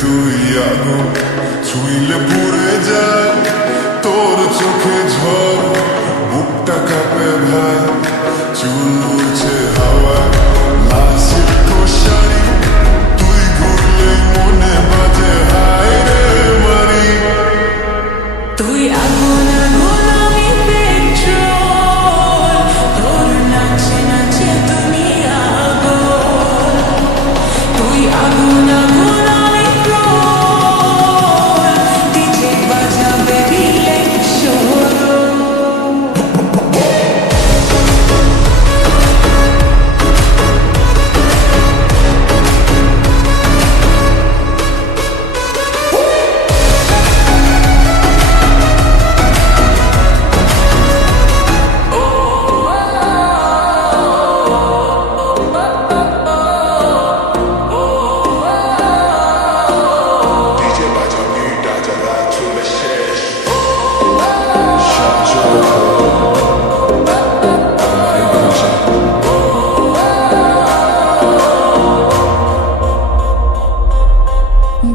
তুই আগুন ছুঁইলে পুড়ে যায়, তোর চোখে ঝড়, বুকটা কাঁপে ভাই, চুল উড়ছে হাওয়ায়, লাল সিল্ক শাড়ি, তুই ঘুরলেই মনে বাজে হায় রে মারি। তুই আগুন আগুন আমি পেট্রোল, তোর নাচে নাচে তুমি আগুন। তুই আগুন আগুন আমি পেট্রোল, ডিজে বাজাবে দিলে শোর।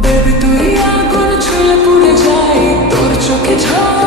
বেবি তুই আগুন ছুঁলে পুড়ে যাই, তোর চোখে ঝড়।